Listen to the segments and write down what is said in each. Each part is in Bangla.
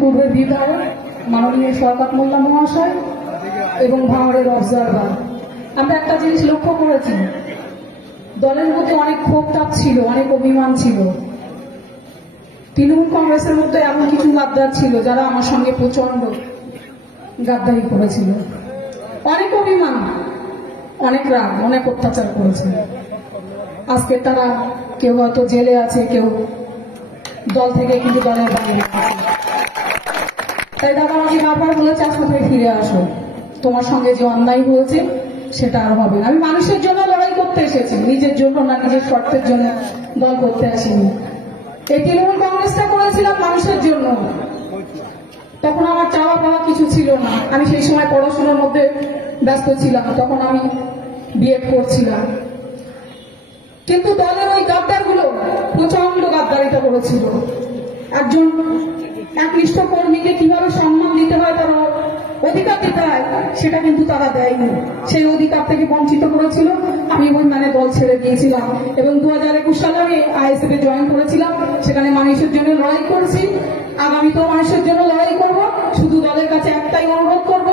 পূর্বের বিধায়ক মাননীয় শওকত মোল্লা মহাশয় এবং ভাঙড়ের অবজারভার, আমরা একটা জিনিস লক্ষ্য করেছি, দলের মধ্যে অনেক ক্ষোভ তাপ ছিল, অনেক অভিমান ছিল। তৃণমূল কংগ্রেসের মধ্যে এমন কিছু গাদ্দার ছিল যারা আমার সঙ্গে প্রচন্ড গাদ্দারি করেছিল, অনেক অভিমান, অনেক রাগ, অনেক অত্যাচার করেছে। আজকে তারা কেউ হয়তো জেলে আছে, কেউ দল থেকে কিন্তু দলের বাইরে। তাই দাদা আমাকে বারবার বলেছে আজ কোথায় ফিরে আসো, তোমার সঙ্গে যে অন্যায় হয়েছে সেটা আর হবে না। আমি মানুষের জন্য লড়াই করতে এসেছি, নিজের জন্য না, নিজের স্বার্থের জন্য দল করতে আসিনি। এই তৃণমূল কংগ্রেসটা করেছিলাম মানুষের জন্য। তখন আমার চাওয়া পাওয়া কিছু ছিল না, আমি সেই সময় পড়াশোনার মধ্যে ব্যস্ত ছিলাম, তখন আমি বিএড করছিলাম। কিন্তু দলের ওই গাদ্দারগুলো প্রচন্ড গাদ্দারিতা করেছিল। একজন একনিষ্ঠ কর্মীকে কিভাবে সম্মান দিতে হয়, তার অধিকার দিতে হয়, সেটা কিন্তু তারা দেয়নি। সেই অধিকার থেকে বঞ্চিত করেছিল। আমি ওই দল ছেড়ে দিয়েছিলাম এবং 2021 সালে আমি আইএসএফ এ জয়েন করেছিলাম। সেখানে মানুষের জন্য লড়াই করছি, আগামীতেও মানুষের জন্য লড়াই করব। শুধু দলের কাছে একটাই অনুরোধ করব,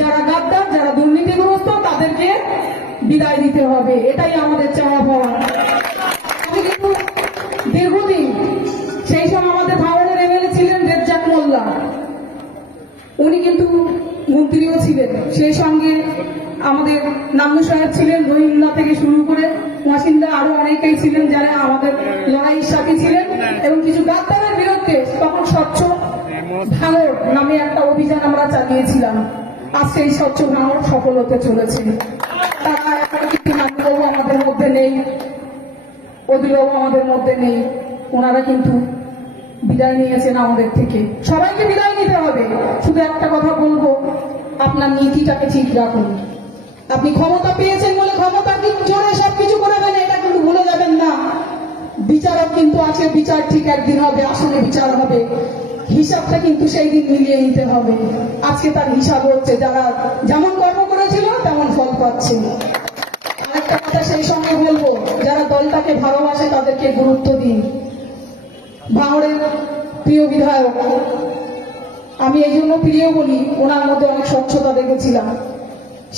যারা গাদ্দার, যারা দুর্নীতিগ্রস্ত, তাদেরকে বিদায় দিতে হবে, এটাই আমাদের চাওয়া পাওয়া। আমি কিন্তু দীর্ঘদিন, সেই সময় আমাদের ভাঙড়ের এমএলএ ছিলেন রেজ্জাক মোল্লা, উনি কিন্তু মন্ত্রীও ছিলেন। সেই সঙ্গে আমাদের নামনু সাহেব ছিলেন, রহিমুল্লাহ থেকে শুরু করে ওয়াসিন্দা, আরো অনেকেই ছিলেন যারা আমাদের লড়াইয়ের সাথী ছিলেন। এবং কিছু গাদ্দারের বিরুদ্ধে তখন স্বচ্ছ ভাঙড় নামে একটা অভিযান আমরা চালিয়েছিলাম। আজ সেই স্বচ্ছ ভাঙড় সফল হতে চলেছে। তারা এখন কিন্তু নামবাবু আমাদের মধ্যে নেই, অধিবাবু আমাদের মধ্যে নেই, ওনারা কিন্তু বিদায় নিয়েছেন আমাদের থেকে। সবাইকে বিদায় নিতে হবে। শুধু একটা কথা বলবো, আপনার নীতিটাকে ঠিক রাখুন। আপনি ক্ষমতা পেয়েছেন বলে ক্ষমতা জোরে সবকিছু করে দেন, এটা কিন্তু ভুলে যাবেন না। বিচারক কিন্তু আছে, বিচার ঠিক একদিন হবে, আসলে বিচার হবে, হিসাবটা কিন্তু সেই দিন মিলিয়ে নিতে হবে। আজকে তার হিসাব হচ্ছে, যারা যেমন কর্ম করেছিল তেমন ফল পাচ্ছে। আরেকটা কথা সেই সঙ্গে বলবো, যারা দলটাকে ভালোবাসে তাদেরকে গুরুত্ব দিন। ভাঙড়ের প্রিয় বিধায়ক, আমি এই জন্য প্রিয় বলি, ওনার মধ্যে অনেক স্বচ্ছতা দেখেছিলাম।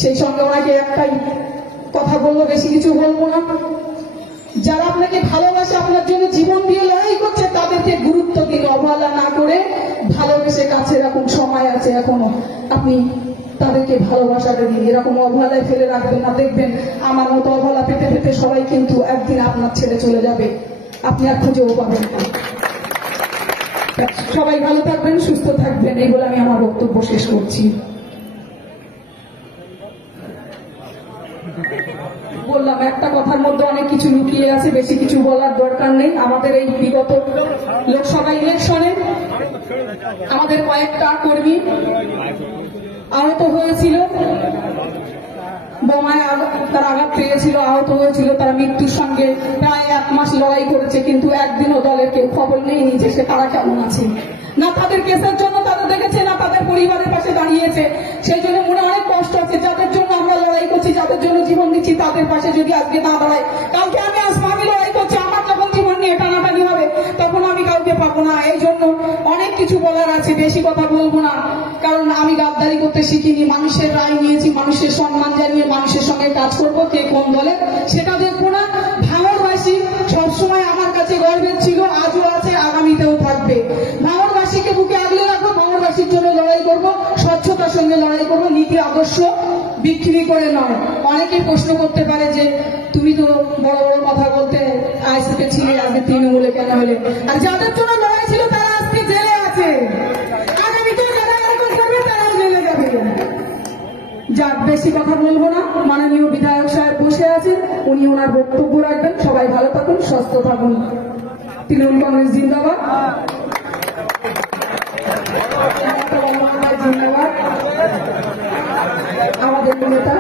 সেই সঙ্গে ওনাকে একটাই কথা বলবো, বেশি কিছু বলবো না, যারা আপনাকে ভালোবাসে, আপনার জন্য জীবন দিয়ে লড়াই করছে, তাদেরকে গুরুত্ব দিন, অবহেলা না করে ভালোবেসে কাছে রাখুন। সময় আছে এখনো, আপনি তাদেরকে ভালোবাসাটা দিন, এরকম অবহেলায় ফেলে রাখবেন না। দেখবেন আমার মতো অবহেলা পেতে পেতে সবাই কিন্তু একদিন আপনার ছেড়ে চলে যাবে, আপনি আর খুঁজেও পাবেন না। সবাই ভালো থাকবেন, সুস্থ থাকবেন, এই বলে আমি আমার বক্তব্য শেষ করছি। বললাম একটা কথার মধ্যে অনেক কিছু লুকিয়ে আছে, বেশি কিছু বলার দরকার নেই। আমাদের এই বিগত লোকসভা ইলেকশনে আমাদের কয়েকটা কর্মী আহত হয়েছিল, বোমায় তারা আঘাত পেয়েছিল, আহত হয়েছিল। তারা মৃত্যুর সঙ্গে প্রায় 1 মাস লড়াই করেছে, কিন্তু একদিনও দলের কেউ খবর নেয়নি যে সে তারা কেমন আছে। না তাদের কেসের জন্য তাদের দেখেছে, না তাদের পরিবারের পাশে দাঁড়িয়েছে। সেই জন্য মনে অনেক কষ্ট আছে। যাদের জন্য আমরা লড়াই করছি, যাদের জন্য জীবন দিচ্ছি, তাদের পাশে যদি আজকে না দাঁড়ায়, কালকে আমি আসবো, আমি লড়াই করছি, আমার যখন জীবন নিয়ে টানাটানি হবে, তখন আমি কাউকে পাবো না। এই জন্য অনেক কিছু বলার আছে, বেশি কথা বলবো না, কারণ আমি গাদ্দারি করতে শিখিনি। মানুষের রায় নিয়েছি, মানুষের সম্মান জানিয়ে মানুষের সঙ্গে কাজ করবো। কে কোন দলে সেটা দেখবো না। ভাঙড়বাসী সবসময় আমার কাছে গর্বের ছিল, আজও আছে, আগামীতেও থাকবে। ভাঙড়বাসীকে বুকে আগলে রাখবো, ভাঙড়বাসীর জন্য লড়াই করবো, স্বচ্ছতার সঙ্গে লড়াই করবো, নীতি আদর্শ বিক্রি করে নয়। অনেকে প্রশ্ন করতে পারে যে তুমি তো বড় বড় কথা বলতে আইএসএফে ছিলে, আজকে তৃণমূলে কেন হলে? আর যাদের জন্য লড়াই ছিল তারা আজকে জেলে আছে, আগামীতে যারা এরকম করবে তারা জেলে যাবে। যাক, বেশি কথা বলবো না। মাননীয় বিধায়ক সাহেব বসে আছেন, উনি ওনার বক্তব্য রাখবেন। সবাই ভালো থাকুন, সুস্থ থাকুন। তৃণমূল কংগ্রেস জিন্দাবাদ, জিন্দাবাদ। আমাদের নেতা